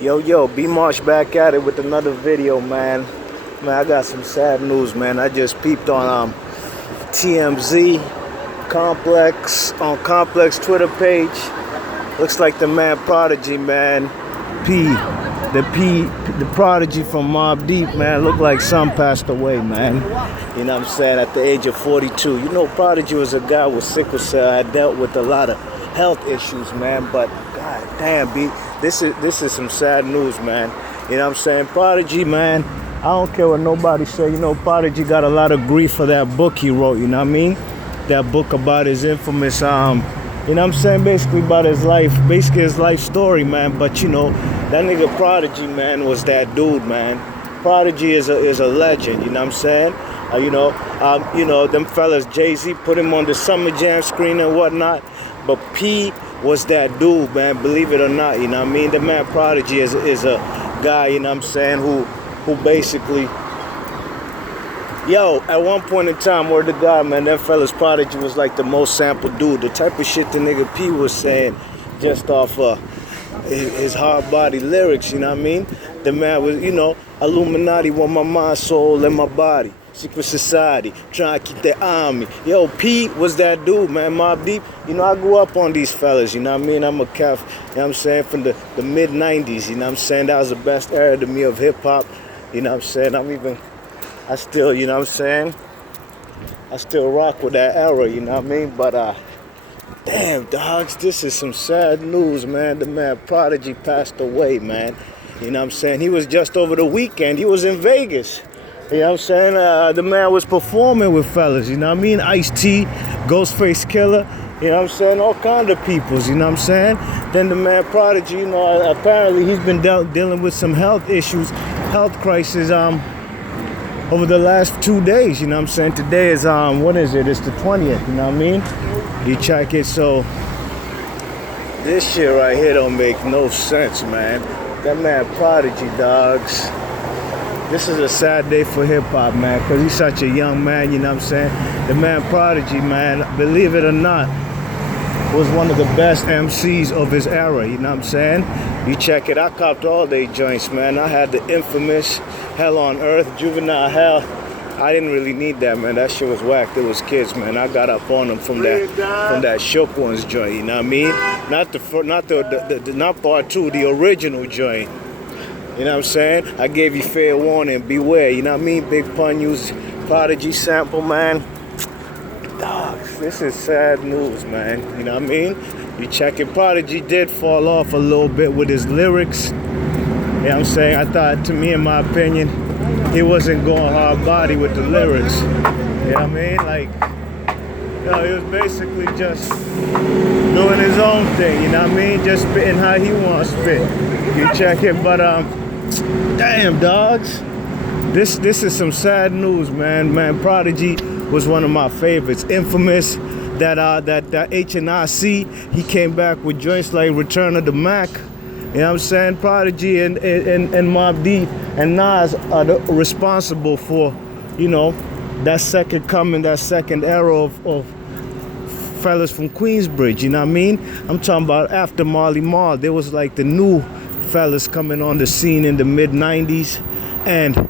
Yo, B-Marsh back at it with another video, man. Man, I got some sad news, man. I just peeped on TMZ, Complex Twitter page. Looks like the man Prodigy, man. The Prodigy from Mobb Deep, man. Looked like son passed away, man. You know what I'm saying? At the age of 42. You know, Prodigy was a guy with sickle cell. I dealt with a lot of health issues, man. But god damn, B, this is some sad news, man. You know what I'm saying? Prodigy, man. I don't care what nobody say. You know, Prodigy got a lot of grief for that book he wrote. You know what I mean? That book about his infamous, you know what I'm saying? Basically about his life, his life story, man. But you know, that nigga Prodigy, man, was that dude, man. Prodigy is a legend. You know what I'm saying? You know, them fellas, Jay-Z put him on the Summer Jam screen and whatnot. But P was that dude, man. Believe it or not, you know what I mean? The man Prodigy is a guy, you know what I'm saying, who basically, yo, at one point in time, word to God, man, that fella's Prodigy was like the most sampled dude. The type of shit the nigga P was saying just off his hard body lyrics, you know what I mean? The man was, you know, Illuminati want my mind, soul, and my body. Secret society, trying to keep their army. Yo, P was that dude, man. Mobb Deep. You know, I grew up on these fellas, you know what I mean? I'm a calf, you know what I'm saying, from the mid-90s, you know what I'm saying? That was the best era to me of hip-hop, you know what I'm saying? I still, you know what I'm saying? I still rock with that era, you know what I mean? But, damn, dogs, this is some sad news, man. The man Prodigy passed away, man. You know what I'm saying? He was just over the weekend. He was in Vegas. You know what I'm saying? The man was performing with fellas, you know what I mean? Ice-T, Ghostface Killer, you know what I'm saying? All kind of peoples, you know what I'm saying? Then the man Prodigy, you know, apparently he's been dealing with some health issues, health crisis over the last 2 days, you know what I'm saying? Today is, what is it? It's the 20th, you know what I mean? You check it, so this shit right here don't make no sense, man. That man Prodigy, dogs. This is a sad day for hip-hop, man, because he's such a young man, you know what I'm saying? The man Prodigy, man, believe it or not, was one of the best MCs of his era, you know what I'm saying? You check it, I copped all they joints, man. I had the infamous Hell on Earth, Juvenile Hell. I didn't really need that, man. That shit was whack. It was kids, man. I got up on them from that Shook Ones joint, you know what I mean? Not part two, the original joint. You know what I'm saying? I gave you fair warning, beware, you know what I mean? Big Pun used Prodigy sample, man. Dogs, this is sad news, man. You know what I mean? You check it, Prodigy did fall off a little bit with his lyrics. You know what I'm saying? I thought, to me, in my opinion, he wasn't going hard body with the lyrics. You know what I mean? Like, you know, he was basically just doing his own thing, you know what I mean? Just spitting how he wants to spit. You check it, but damn, dogs. This is some sad news, man. Man, Prodigy was one of my favorites. Infamous, that H&IC, he came back with joints like Return of the Mac. You know what I'm saying? Prodigy and Mobb Deep and Nas are responsible for, you know, that second coming, that second era of fellas from Queensbridge, you know what I mean? I'm talking about after Marley Marl. There was like the new fellas coming on the scene in the mid-90s. And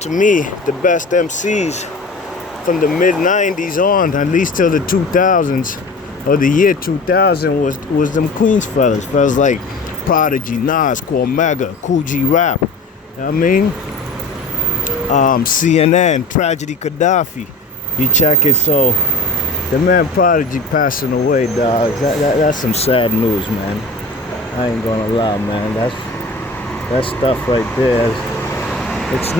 to me, the best MCs from the mid-90s on, at least till the 2000s, or the year 2000, was them Queens fellas. Fellas like Prodigy, Nas, Cormega, Cool G Rap. You know what I mean? CNN, Tragedy Gaddafi. You check it, so the man Prodigy passing away, dog. That's some sad news, man. I ain't gonna lie, man. That stuff right there. It's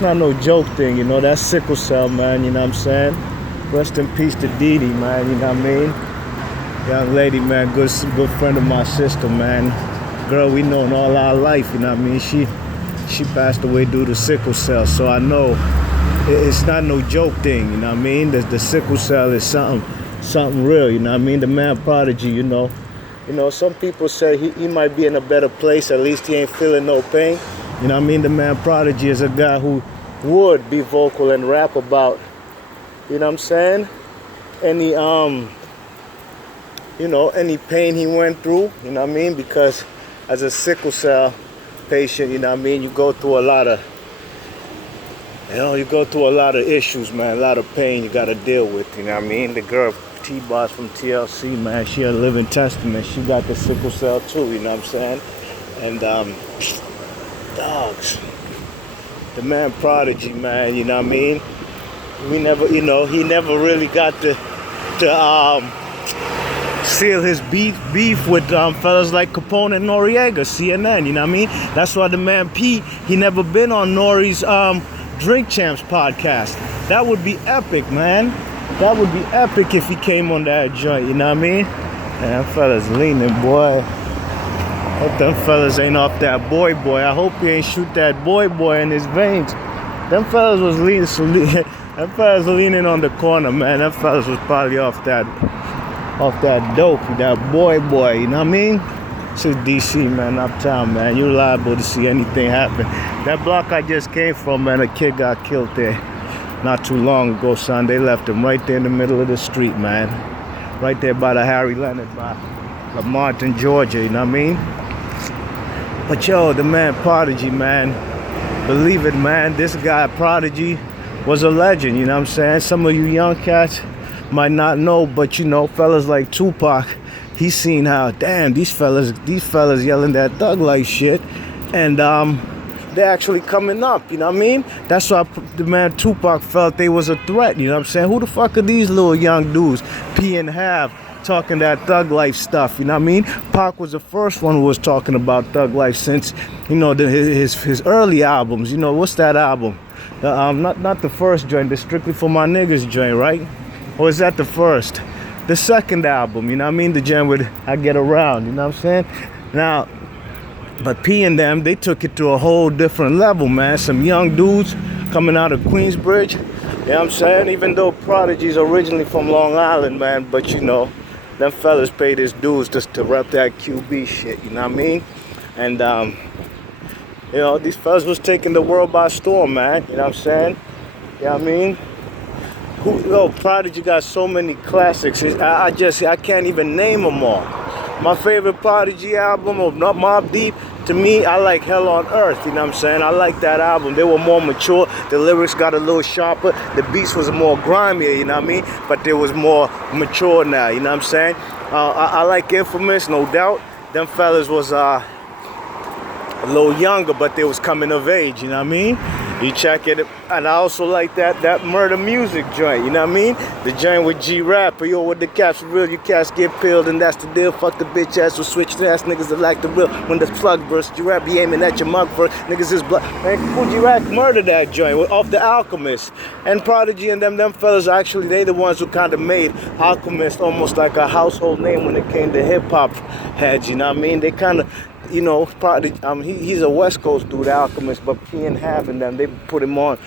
not no joke thing, you know. That's sickle cell, man. You know what I'm saying? Rest in peace to Dee Dee, man. You know what I mean? Young lady, man. Good friend of my sister, man. Girl we known all our life. You know what I mean? She passed away due to sickle cell, so I know it's not no joke thing. You know what I mean? The sickle cell is something real, you know what I mean? The man Prodigy, you know, some people say he might be in a better place, at least he ain't feeling no pain. You know what I mean? The man Prodigy is a guy who would be vocal and rap about, you know what I'm saying, any you know, any pain he went through, you know what I mean? Because as a sickle cell patient, you know what I mean, you go through a lot of, issues, man, a lot of pain you gotta deal with, you know what I mean? The girl, T-Boss from TLC, man, she a living testament. She got the sickle cell too, you know what I'm saying? And, dogs. The man Prodigy, man, you know what I mean? We never, you know, he never really got to seal his beef with fellas like Capone and Noriega, CNN, you know what I mean? That's why the man P, he never been on Nori's Drink Champs podcast. That would be epic, man. That would be epic if he came on that joint, you know what I mean? Man, them fellas leaning, boy. Hope them fellas ain't off that boy. I hope he ain't shoot that boy in his veins. Them fellas was leaning, them fellas leaning on the corner, man. Them fellas was probably off that dope, that boy, you know what I mean? This is DC, man, uptown, man. You're liable to see anything happen. That block I just came from, man, a kid got killed there not too long ago, son. They left him right there in the middle of the street, man. Right there by the Harry Leonard, by Lamartin, Georgia, you know what I mean? But yo, the man Prodigy, man, believe it, man, this guy Prodigy was a legend, you know what I'm saying? Some of you young cats might not know, but you know, fellas like Tupac, he's seen how, damn, these fellas yelling that thug life shit, and they're actually coming up, you know what I mean? That's why the man Tupac felt they was a threat, you know what I'm saying? Who the fuck are these little young dudes, P and Have, talking that thug life stuff, you know what I mean? Pac was the first one who was talking about thug life since, you know, his early albums. You know, what's that album? Not the first joint, the Strictly For My Niggas joint, right? Or is that the first? The second album, you know what I mean? The joint with I Get Around, you know what I'm saying? Now, but P and them, they took it to a whole different level, man. Some young dudes coming out of Queensbridge, you know what I'm saying? Even though Prodigy's originally from Long Island, man, but you know, them fellas paid his dues just to rep that QB shit, you know what I mean? And, you know, these fellas was taking the world by storm, man, you know what I'm saying? You know what I mean? Prodigy got so many classics, I can't even name them all. My favorite Prodigy album, of Mobb Deep, to me, I like Hell on Earth, you know what I'm saying? I like that album. They were more mature. The lyrics got a little sharper. The beats was more grimier, you know what I mean? But they was more mature now, you know what I'm saying? I like Infamous, no doubt. Them fellas was a little younger, but they was coming of age, you know what I mean? You check it, and I also like that Murder Music joint, you know what I mean? The joint with G-Rap, yo, with the caps for real, you cats get peeled, and that's the deal. Fuck the bitch ass with switch ass niggas that like the real. When the slug bursts, G-Rap be aiming at your mug first. Niggas is blood. Man, G-Rap murdered that joint off the Alchemist. And Prodigy and them fellas, actually, they the ones who kind of made Alchemist almost like a household name when it came to hip-hop heads, you know what I mean? They kind of, you know, he's a West Coast dude, Alchemist, but P and Have and them, they put him on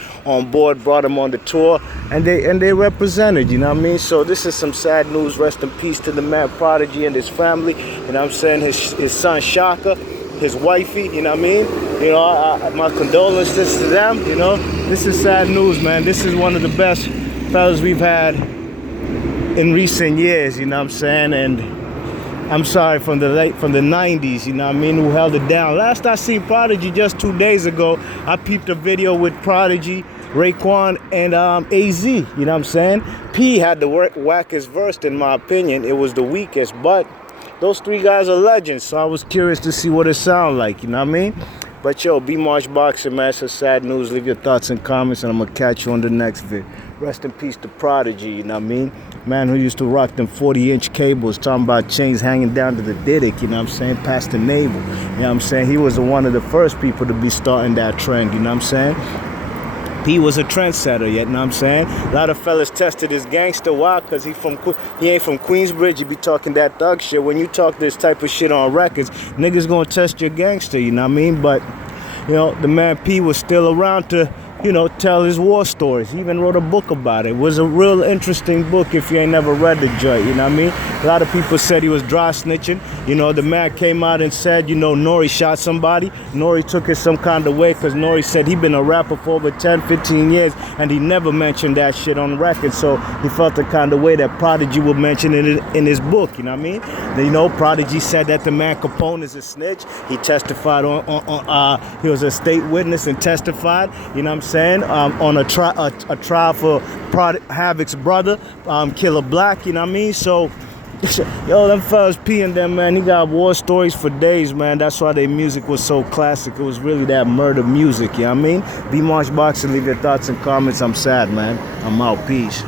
board, brought him on the tour, and they represented, you know what I mean? So this is some sad news. Rest in peace to the man Prodigy and his family, you know what I'm saying? His son Shaka, his wifey, you know what I mean? You know, my condolences to them, you know? This is sad news, man. This is one of the best fellas we've had in recent years, you know what I'm saying? And I'm sorry, from the 90s, you know what I mean, who held it down. Last I seen Prodigy just 2 days ago, I peeped a video with Prodigy, Raekwon, and AZ, you know what I'm saying? P had the wackest verse, in my opinion. It was the weakest, but those three guys are legends, so I was curious to see what it sound like, you know what I mean? But yo, B March Boxing, man, it's sad news. Leave your thoughts and comments, and I'm gonna catch you on the next vid. Rest in peace to Prodigy, you know what I mean? Man who used to rock them 40-inch cables, talking about chains hanging down to the Diddick, you know what I'm saying, past the navel. You know what I'm saying? He was one of the first people to be starting that trend, you know what I'm saying? He was a trendsetter, you know what I'm saying? A lot of fellas tested his gangster. Why? Because he ain't from Queensbridge. He be talking that thug shit. When you talk this type of shit on records, niggas gonna test your gangster, you know what I mean? But, you know, the man P was still around to tell his war stories. He even wrote a book about it. It was a real interesting book if you ain't never read the joint, you know what I mean? A lot of people said he was dry snitching. The man came out and said, Nori shot somebody. Nori took it some kind of way because Nori said he been a rapper for over 10, 15 years and he never mentioned that shit on record. So he felt the kind of way that Prodigy would mention it in his book, you know what I mean? Prodigy said that the man Capone is a snitch. He testified he was a state witness and testified, you know what I'm saying, on a trial for Havoc's brother, Killer Black, you know what I mean? So, yo, them fellas peeing them, man, he got war stories for days, man. That's why their music was so classic. It was really that murder music, you know what I mean? B Marsh Boxer, leave your thoughts and comments. I'm sad, man. I'm out. Peace.